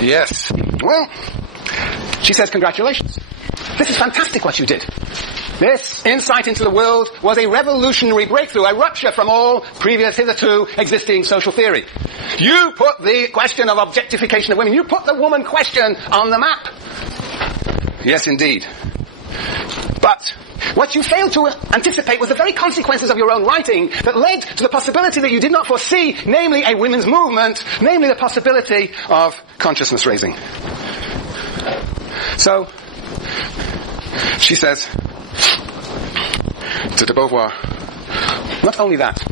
Yes. Well, she says, congratulations. This is fantastic what you did. This insight into the world was a revolutionary breakthrough, a rupture from all previous hitherto existing social theory. You put the question of objectification of women, you put the woman question on the map. Yes, indeed. But what you failed to anticipate was the very consequences of your own writing that led to the possibility that you did not foresee, namely a women's movement, namely the possibility of consciousness raising. So, she says to de Beauvoir, not only that,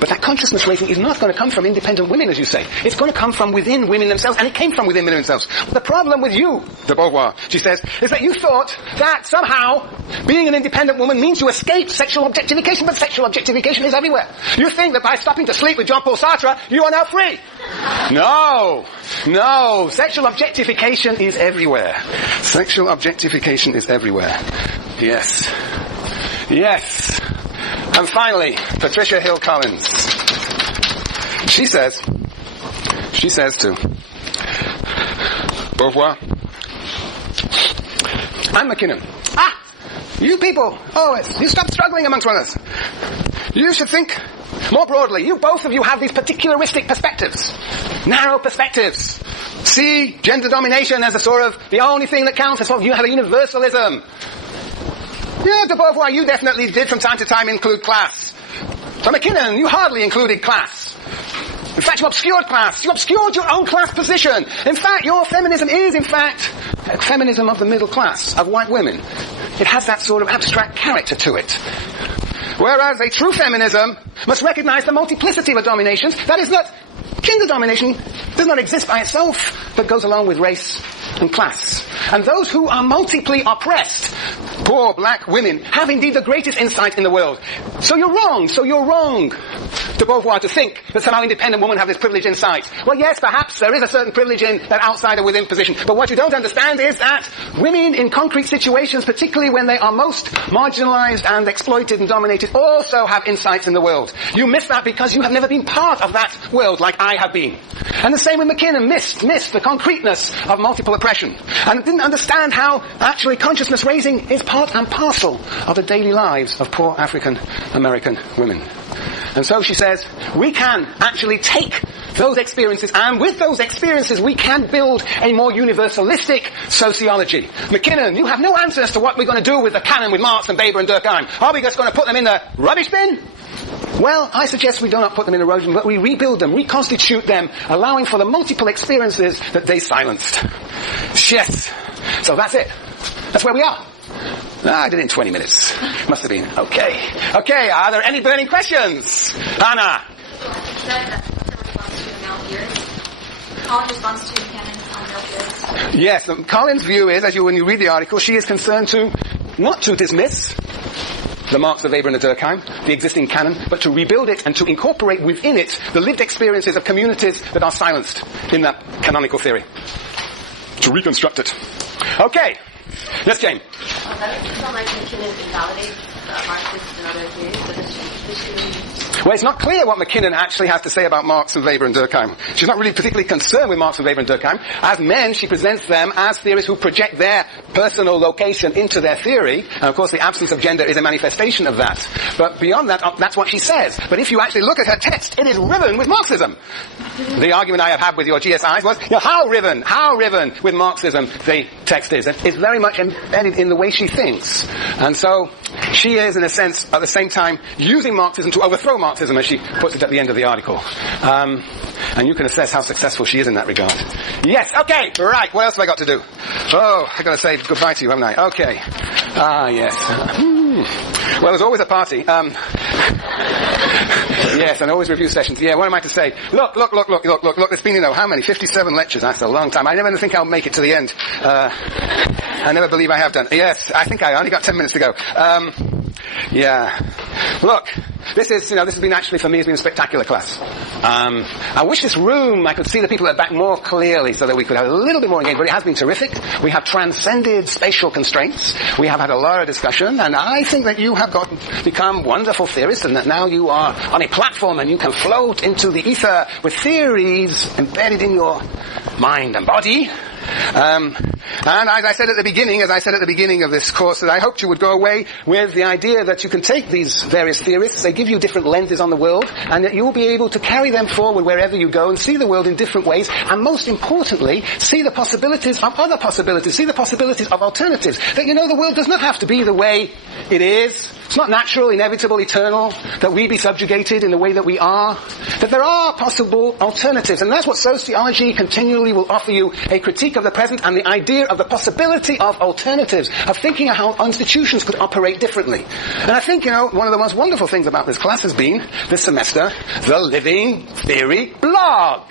but that consciousness raising is not going to come from independent women, as you say. It's going to come from within women themselves, and it came from within women themselves. The problem with you, de Beauvoir, she says, is that you thought that somehow being an independent woman means you escape sexual objectification, but sexual objectification is everywhere. You think that by stopping to sleep with Jean-Paul Sartre, you are now free. No. Sexual objectification is everywhere. Sexual objectification is everywhere. Yes. And finally, Patricia Hill Collins. She says to Beauvoir and McKinnon, you people, you stop struggling amongst one another. You should think more broadly. Both of you have these particularistic perspectives, narrow perspectives. See gender domination as a sort of the only thing that counts. As sort of you have a universalism. Yeah, de Beauvoir, you definitely did from time to time include class. So McKinnon, you hardly included class. In fact, you obscured class. You obscured your own class position. In fact, your feminism is, a feminism of the middle class, of white women. It has that sort of abstract character to it. Whereas a true feminism must recognize the multiplicity of dominations. That is that gender domination does not exist by itself, but goes along with race and class. And those who are multiply oppressed, poor black women, have indeed the greatest insight in the world. So you're wrong, de Beauvoir, to think that somehow independent women have this privileged insight. Well, yes, perhaps there is a certain privilege in that outsider within position. But what you don't understand is that women in concrete situations, particularly when they are most marginalized and exploited and dominated, also have insights in the world. You miss that because you have never been part of that world like I have been. And the same with McKinnon, missed the concreteness of multiple oppression. And didn't understand how actually consciousness raising is part and parcel of the daily lives of poor African American women. And so she says, we can actually take those experiences, and with those experiences we can build a more universalistic sociology. McKinnon, you have no answers to what we're going to do with the canon with Marx and Weber and Durkheim. Are we just going to put them in the rubbish bin? Well, I suggest we do not put them in the rubbish bin, but we rebuild them, reconstitute them, allowing for the multiple experiences that they silenced. Yes. So that's it. That's where we are. I did it in 20 minutes. Must have been. Okay, are there any burning questions? Anna? Collins' response to canon on male theories? Yes, Collins' view is, when you read the article, she is concerned not to dismiss the Marx, the Weber and the Durkheim, the existing canon, but to rebuild it and to incorporate within it the lived experiences of communities that are silenced in that canonical theory. To reconstruct it. Okay. Yes, Jane. That makes it sound like McKinnon invalidates Marxists and other theories, but does she really... Well, it's not clear what McKinnon actually has to say about Marx and Weber and Durkheim. She's not really particularly concerned with Marx and Weber and Durkheim. As men, she presents them as theorists who project their personal location into their theory. And of course, the absence of gender is a manifestation of that. But beyond that, that's what she says. But if you actually look at her text, it is riven with Marxism. The argument I have had with your GSIs was, how riven with Marxism the text is. It's very much embedded in the way she thinks. And so, she is, in a sense, at the same time, using Marxism to overthrow Marxism, as she puts it at the end of the article. And you can assess how successful she is in that regard. Yes, okay, right, what else have I got to do? I've got to say goodbye to you, haven't I? Okay. Yes. Well, there's always a party. Yes, and always review sessions. Yeah, what am I to say? Look, it's been, how many? 57 lectures. That's a long time. I never think I'll make it to the end. I never believe I have done. Yes, I think I only got 10 minutes to go. Yeah. Look, this has been actually, for me, it's been a spectacular class. I wish this room, I could see the people at the back more clearly so that we could have a little bit more engagement, but it has been terrific. We have transcended spatial constraints. We have had a lot of discussion, and I think that you have become wonderful theorists, and that now you are on a platform and you can float into the ether with theories embedded in your mind and body. And as I said at the beginning of this course, that I hoped you would go away with the idea that you can take these various theorists, they give you different lenses on the world, and that you'll be able to carry them forward wherever you go and see the world in different ways, and most importantly, see the possibilities of other possibilities, see the possibilities of alternatives. That the world does not have to be the way it is. It's not natural, inevitable, eternal, that we be subjugated in the way that we are. That there are possible alternatives, and that's what sociology continually will offer you, a critique of the present and the idea of the possibility of alternatives, of thinking of how institutions could operate differently. And I think, one of the most wonderful things about this class has been, this semester, the Living Theory blog.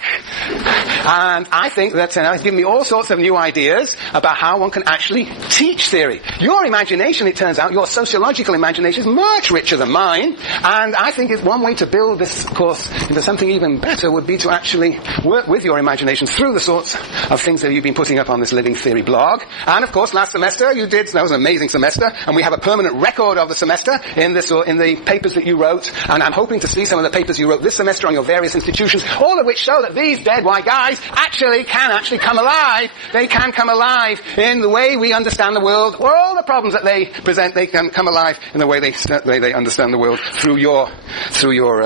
And I think that it's given me all sorts of new ideas about how one can actually teach theory. Your imagination, it turns out, your sociological imagination is much richer than mine, and I think one way to build this course into something even better would be to actually work with your imagination through the sorts of things that you've been putting up on this Living Theory blog. And of course, last semester that was an amazing semester, and we have a permanent record of the semester in the papers that you wrote, and I'm hoping to see some of the papers you wrote this semester on your various institutions, all of which show that these dead white guys can come alive. They can come alive in the way we understand the world, or all the problems that they present, they can come alive in the way they understand the world through your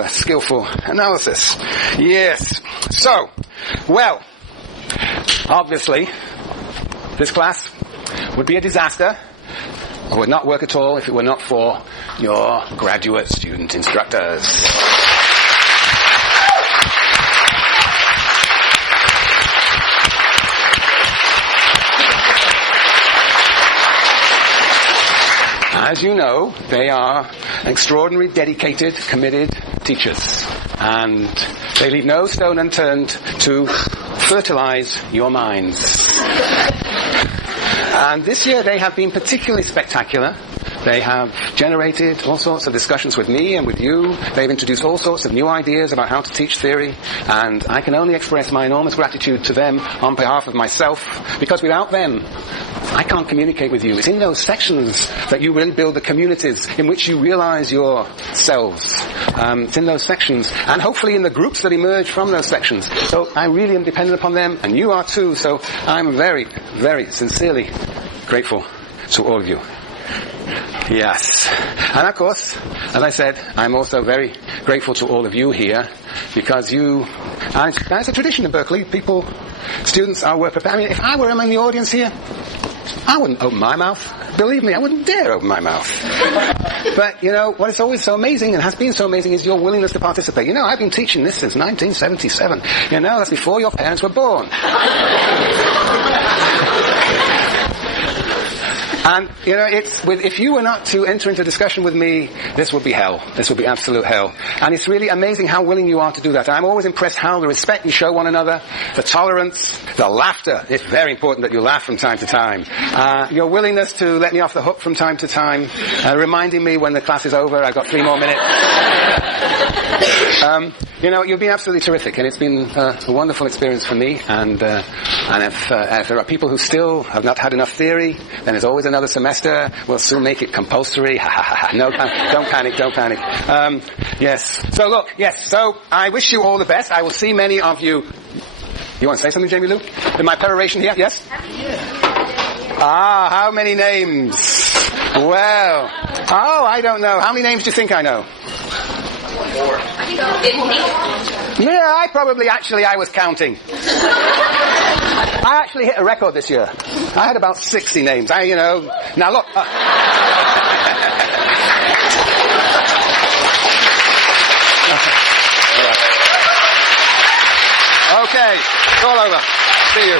skillful analysis. Yes. So, well, obviously, this class would be a disaster, or would not work at all if it were not for your graduate student instructors. As you know, they are extraordinary, dedicated, committed teachers. And they leave no stone unturned to fertilize your minds. And this year they have been particularly spectacular. They have generated all sorts of discussions with me and with you. They've introduced all sorts of new ideas about how to teach theory. And I can only express my enormous gratitude to them on behalf of myself, because without them, I can't communicate with you. It's in those sections that you really build the communities in which you realize yourselves. It's in those sections, and hopefully in the groups that emerge from those sections. So I really am dependent upon them, and you are too. So I'm very, very sincerely grateful to all of you. Yes. And of course, as I said, I'm also very grateful to all of you here, because and that's a tradition in Berkeley. Students are work prepared. I mean, if I were among the audience here, I wouldn't open my mouth. Believe me, I wouldn't dare open my mouth. But, what is always so amazing, and has been so amazing, is your willingness to participate. I've been teaching this since 1977. That's before your parents were born. And, if you were not to enter into discussion with me, this would be hell. This would be absolute hell. And it's really amazing how willing you are to do that. I'm always impressed how the respect you show one another, the tolerance, the laughter. It's very important that you laugh from time to time. Your willingness to let me off the hook from time to time, reminding me when the class is over, I've got 3 more minutes. You've been absolutely terrific, and it's been a wonderful experience for me. And if there are people who still have not had enough theory, then there's always another semester. We'll soon make it compulsory. No, don't panic. Yes. So I wish you all the best. I will see many of you. You want to say something, Jamie Lou? In my peroration here? Yes? How many names? Well, I don't know. How many names do you think I know? 4. Yeah, I was counting. I actually hit a record this year. I had about 60 names. Now look. Okay, it's all over. See you.